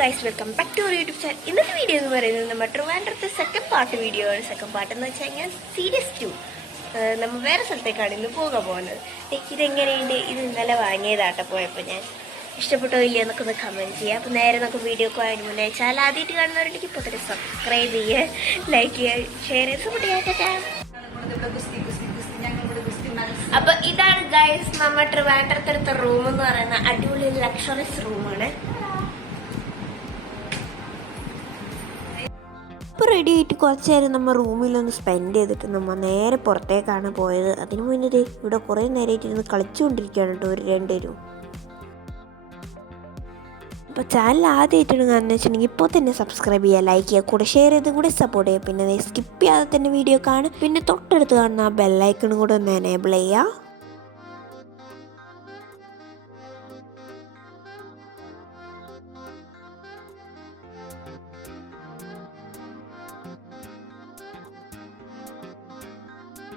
Guys, welcome back to our YouTube channel. ഇന്നത്തെ video എന്ന് പറയുന്നത് നമ്മുടെ ട്രിവാൻഡ്രത്തെ സെക്കൻഡ് പാർട്ട് വീഡിയോ ആണ്. സെക്കൻഡ് പാർട്ട് എന്ന് വെച്ച് കഴിഞ്ഞാൽ സീരീസ് 2. നമ്മൾ വേറെ സ്ഥലത്തേക്കാണ് ഇന്ന് പോകാൻ പോകുന്നത്. ഇതെങ്ങനെയുണ്ട്? ഇത് ഇന്നലെ വാങ്ങിയതാട്ടോ. പോയപ്പോൾ ഞാൻ ഇഷ്ടപ്പെട്ടോ ഇല്ലയോ എന്നൊക്കെ ഒന്ന് കമൻറ്റ് ചെയ്യുക. അപ്പോൾ നേരെ നമുക്ക് വീഡിയോ പോയതിന് മുന്നേ ചാനൽ ആദ്യമായിട്ട് കാണുന്നവരുണ്ടെങ്കിൽ ഇപ്പോൾ തന്നെ സബ്സ്ക്രൈബ് ചെയ്യുക, ലൈക്ക് ചെയ്യുക, ഷെയർ ചെയ്ത് സപ്പോർട്ട് ചെയ്യാം. അപ്പൊ ഇതാണ് ഗൈസ് നമ്മുടെ ട്രിവാൻഡ്രത്തെ റൂം എന്ന് പറയുന്ന അടിപൊളി ലക്ഷറീസ് റൂമാണ്. അപ്പോൾ റെഡി ആയിട്ട് കുറച്ച് നേരം നമ്മൾ റൂമിലൊന്ന് സ്പെൻഡ് ചെയ്തിട്ട് നമ്മൾ നേരെ പുറത്തേക്കാണ് പോയത്. അതിന് മുന്നേ ഇവിടെ കുറേ നേരമായിട്ട് ഇരുന്ന് കളിച്ചുകൊണ്ടിരിക്കുകയാണ് കേട്ടോ ഒരു രണ്ടുപേരും. അപ്പോൾ ചാനൽ ആദ്യമായിട്ടാണ് കാണുന്നത് വെച്ചിട്ടുണ്ടെങ്കിൽ ഇപ്പോൾ തന്നെ സബ്സ്ക്രൈബ് ചെയ്യുക, ലൈക്ക് ചെയ്യുക, കൂടെ ഷെയർ ചെയ്ത് കൂടെ സപ്പോർട്ട് ചെയ്യുക. പിന്നെ സ്കിപ്പ് ചെയ്യാതെ തന്നെ വീഡിയോ കാണും. പിന്നെ തൊട്ടടുത്ത് കാണുന്ന ആ ബെല്ലൈക്കണും കൂടെ ഒന്ന് എനേബിൾ ചെയ്യുക.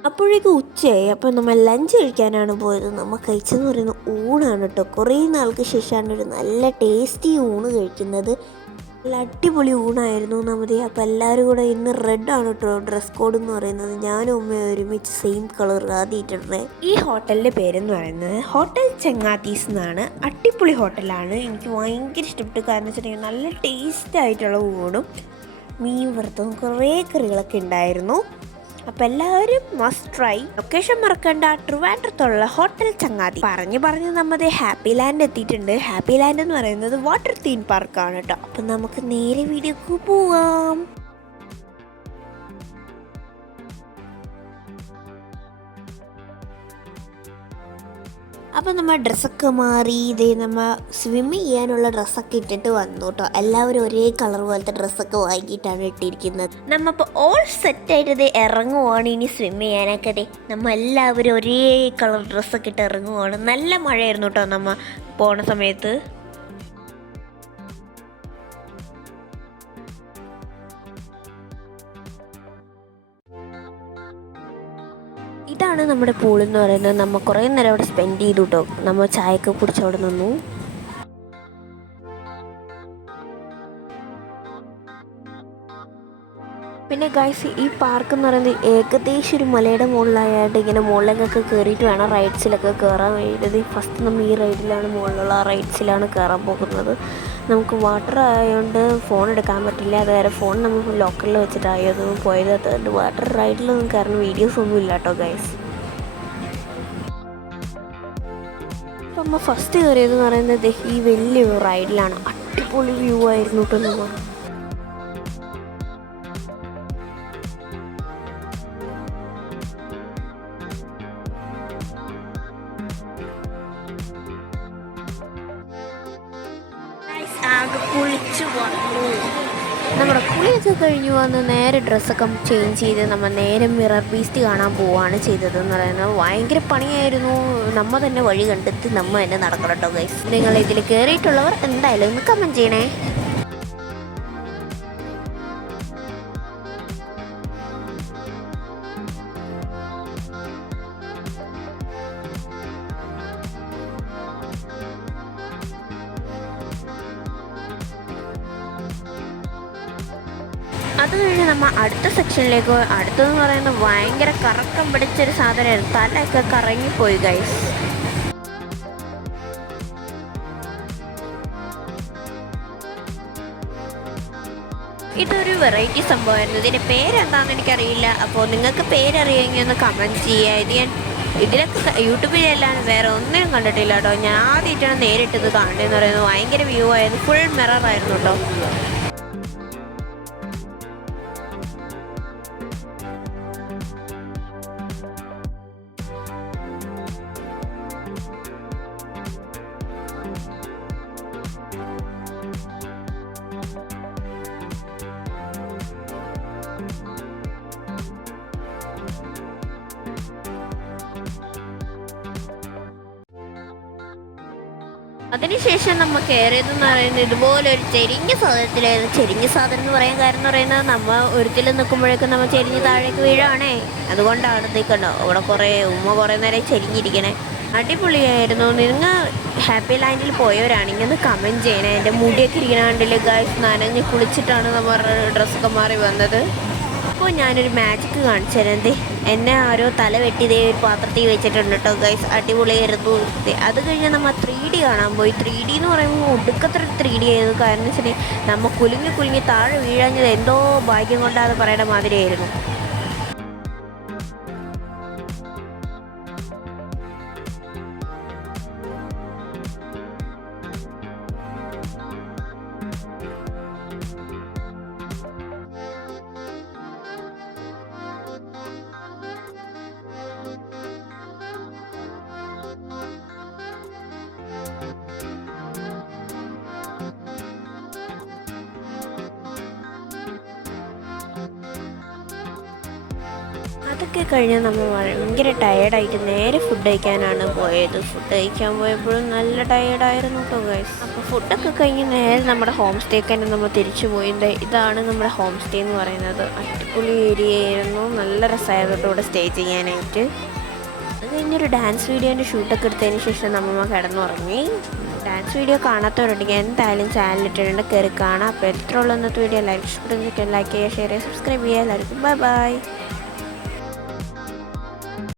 അപ്പോഴേക്കും ഉച്ചയായി. അപ്പോൾ നമ്മൾ ലഞ്ച് കഴിക്കാനാണ് പോയത്. നമ്മൾ കഴിച്ചെന്ന് പറയുന്നത് ഊണാണ് കേട്ടോ. കുറേ നാൾക്ക് ശേഷമാണ് ഒരു നല്ല ടേസ്റ്റി ഊണ് കഴിക്കുന്നത്. നല്ല അടിപൊളി ഊണായിരുന്നു നമ്മുടെ. അപ്പോൾ എല്ലാവരും കൂടെ ഇന്ന് റെഡാണ് കേട്ടോ ഡ്രസ് കോഡ് എന്ന് പറയുന്നത്. ഞാനും ഉമ്മയും ഒരുമിച്ച് സെയിം കളർ ആദ്യമായിട്ടിരുന്നത്. ഈ ഹോട്ടലിൻ്റെ പേരെന്ന് പറയുന്നത് ഹോട്ടൽ ചങ്ങാത്തീസ് എന്നാണ്. അടിപൊളി ഹോട്ടലാണ്. എനിക്ക് ഭയങ്കര ഇഷ്ടപ്പെട്ടു. കാരണം വെച്ചിട്ടുണ്ടെങ്കിൽ നല്ല ടേസ്റ്റ് ആയിട്ടുള്ള ഊണും മീൻ വറുത്തതും കുറേ കറികളൊക്കെ ഉണ്ടായിരുന്നു. അപ്പോൾ എല്ലാവരും മസ്റ്റ് ട്രൈ. ലൊക്കേഷൻ മറക്കണ്ട, ട്രിവാൻഡ്രത്തുള്ള ഹോട്ടൽ ചങ്ങാതി. പറഞ്ഞ് നമ്മുടെ ഹാപ്പി ലാൻഡ് എത്തിയിട്ടുണ്ട്. ഹാപ്പി ലാൻഡ് എന്ന് പറയുന്നത് വാട്ടർ തീം പാർക്കാണ് കേട്ടോ. അപ്പം നമുക്ക് നേരെ വീഡിയോക്ക് പോവാം. അപ്പോൾ നമ്മൾ ഡ്രസ്സൊക്കെ മാറി ഇതേ നമ്മൾ സ്വിമ്മ് ചെയ്യാനുള്ള ഡ്രസ്സൊക്കെ ഇട്ടിട്ട് വന്നു കേട്ടോ. എല്ലാവരും ഒരേ കളർ പോലത്തെ ഡ്രസ്സൊക്കെ വാങ്ങിയിട്ടാണ് ഇട്ടിരിക്കുന്നത്. നമ്മളിപ്പോൾ ഓൾ സെറ്റായിട്ട് ഇത് ഇറങ്ങുവാണ് ഇനി സ്വിമ്മ് ചെയ്യാനൊക്കെ. ദേ നമ്മൾ എല്ലാവരും ഒരേ കളർ ഡ്രസ്സൊക്കെ ഇട്ട് ഇറങ്ങുവാണ്. നല്ല മഴയായിരുന്നു കേട്ടോ നമ്മൾ പോണ സമയത്ത്. ഇതാണ് നമ്മുടെ പൂളെന്ന് പറയുന്നത്. നമ്മൾ കുറേ നേരം അവിടെ സ്പെൻഡ് ചെയ്തു കേട്ടോ. നമ്മൾ ചായയൊക്കെ കുടിച്ച് അവിടെ നിന്നു. പിന്നെ ഗൈസ്, ഈ പാർക്ക് എന്ന് പറയുന്നത് ഏകദേശം ഒരു മലയുടെ മുകളിലായിട്ട് ഇങ്ങനെ മുകളിലേക്കൊക്കെ കയറിയിട്ട് വേണം റൈഡ്സിലൊക്കെ കയറാൻ വേണ്ടിയത്. ഫസ്റ്റ് നമ്മൾ ഈ റൈഡിലാണ്, മുകളിലുള്ള റൈഡ്സിലാണ് കയറാൻ പോകുന്നത്. നമുക്ക് വാട്ടർ ആയതുകൊണ്ട് ഫോൺ എടുക്കാൻ പറ്റില്ല. അത് വേറെ ഫോൺ നമ്മൾ ലോക്കറിൽ വെച്ചിട്ടായത് പോയത്. അതുകൊണ്ട് വാട്ടർ റൈഡിലൊന്നും കയറുന്ന വീഡിയോസ് ഒന്നും ഇല്ല കേട്ടോ ഗൈസ്. അപ്പം നമ്മൾ ഫസ്റ്റ് കയറിയതെന്ന് പറയുന്നത് ഈ വലിയൊരു റൈഡിലാണ്. അടിപൊളി വ്യൂ ആയിരുന്നു കേട്ടോ. നമ്മൾ കുളിച്ചു വന്നു. നമ്മുടെ കുളിയൊക്കെ കഴിഞ്ഞു വന്ന് നേരെ ഡ്രസ്സൊക്കെ ചേഞ്ച് ചെയ്ത് നമ്മൾ നേരെ മിറർ ബീസ്റ്റ് കാണാൻ പോവുകയാണ് ചെയ്തതെന്ന് പറയുന്നത്. ഭയങ്കര പണിയായിരുന്നു. നമ്മൾ തന്നെ വഴി കണ്ടെത്തി നമ്മൾ തന്നെ നടക്കണം കേട്ടോ ഗൈസ്. നിങ്ങൾ ഇതിൽ കയറിയിട്ടുള്ളവർ എന്തായാലും ഒന്ന് കമൻറ്റ് ചെയ്യണേ. അത് കഴിഞ്ഞ് നമ്മൾ അടുത്ത സെക്ഷനിലേക്ക്. അടുത്തതെന്ന് പറയുന്നത് ഭയങ്കര കറക്കം പിടിച്ചൊരു സാധനമായിരുന്നു. തലയൊക്കെ കറങ്ങിപ്പോയി ഗൈസ്. ഇതൊരു വെറൈറ്റി സംഭവമായിരുന്നു. ഇതിൻ്റെ പേരെന്താണെന്ന് എനിക്കറിയില്ല. അപ്പോൾ നിങ്ങൾക്ക് പേരറിയാമെങ്കിൽ ഒന്ന് കമൻറ്റ് ചെയ്യുക. ഇതിലൊക്കെ യൂട്യൂബിലെല്ലാം വേറെ ഒന്നിനും കണ്ടിട്ടില്ല കേട്ടോ. ഞാൻ ആദ്യമായിട്ടാണ് നേരിട്ടത് കാണുന്നതെന്ന് പറയുന്നത്. ഭയങ്കര വ്യൂ ആയിരുന്നു. ഫുൾ മിററായിരുന്നു കേട്ടോ. അതിനുശേഷം നമ്മൾ കയറിയതെന്ന് പറയുന്നത് ഇതുപോലെ ഒരു ചെരിഞ്ഞ സാധനത്തിലായിരുന്നു. ചെരിഞ്ഞ സാധനം എന്ന് പറയാൻ കാരണം എന്ന് പറയുന്നത് നമ്മൾ ഒരിക്കൽ നിൽക്കുമ്പോഴേക്കും നമ്മൾ ചെരിഞ്ഞ് താഴേക്ക് വീഴാണേ. അതുകൊണ്ടാണ് നിൽക്കണ്ടോ അവിടെ കുറേ നേരം ചെരിഞ്ഞിരിക്കണേ. അടിപൊളിയായിരുന്നു. നിങ്ങൾ ഹാപ്പി ലാൻഡിൽ പോയവരാണെങ്കിൽ ഒന്ന് കമൻറ്റ് ചെയ്യണേ. എൻ്റെ മുടിയൊക്കെ ഇരിക്കണ ഗൈസ്, നനഞ്ഞ് കുളിച്ചിട്ടാണ് നമ്മൾ ഡ്രസ്സൊക്കെ മാറി വന്നത്. അപ്പോൾ ഞാനൊരു മാജിക്ക് കാണിച്ചു തരാം. എന്നെ ആരോ തല വെട്ടിയതേ ഒരു പാത്രത്തിൽ വെച്ചിട്ടുണ്ട് കേട്ടോ ഗൈസ്. അടിപൊളിയായിരുന്നു. അത് കഴിഞ്ഞ് നമ്മൾ 3D കാണാൻ പോയി. 3D എന്ന് പറയുമ്പോൾ ഒടുക്കത്ര 3D ആയിരുന്നു. കാരണം എന്ന് വെച്ചിട്ടുണ്ടെങ്കിൽ നമ്മൾ കുലുങ്ങി താഴെ വീഴാഞ്ഞത് എന്തോ ഭാഗ്യം കൊണ്ടാന്ന് പറയണ മാതിരിയായിരുന്നു. അതൊക്കെ കഴിഞ്ഞ് നമ്മൾ ഭയങ്കര ടയേർഡായിട്ട് നേരെ ഫുഡ് കഴിക്കാനാണ് പോയത്. ഫുഡ് കഴിക്കാൻ പോയപ്പോഴും നല്ല ടയേർഡായിരുന്നു കേട്ടോ ഗൈസ്. അപ്പോൾ ഫുഡൊക്കെ കഴിഞ്ഞ് നേരെ നമ്മുടെ ഹോം സ്റ്റേക്ക് തന്നെ നമ്മൾ തിരിച്ചു പോയിട്ടുണ്ട്. ഇതാണ് നമ്മുടെ ഹോം സ്റ്റേ എന്ന് പറയുന്നത്. അടിപൊളി ഏരിയ ആയിരുന്നു. നല്ല രസമായിരുന്നു ഇവിടെ സ്റ്റേ ചെയ്യാനായിട്ട്. അത് കഴിഞ്ഞൊരു ഡാൻസ് വീഡിയോൻ്റെ ഷൂട്ടൊക്കെ എടുത്തതിന് ശേഷം നമ്മൾ കിടന്നുറങ്ങി. ഡാൻസ് വീഡിയോ കാണാത്തവരുണ്ടെങ്കിൽ എന്തായാലും ചാനലിട്ടിട്ടുണ്ട്, കയറി കാണാം. അപ്പോൾ എത്ര ഉള്ള ഇന്നത്തെ വീഡിയോ എല്ലാവർക്കും ഇഷ്ടപ്പെടുന്ന ലൈക്ക് ചെയ്യുക, ഷെയർ ചെയ്യുക, സബ്സ്ക്രൈബ് ചെയ്യുക. എല്ലാവർക്കും ബൈ ബൈ.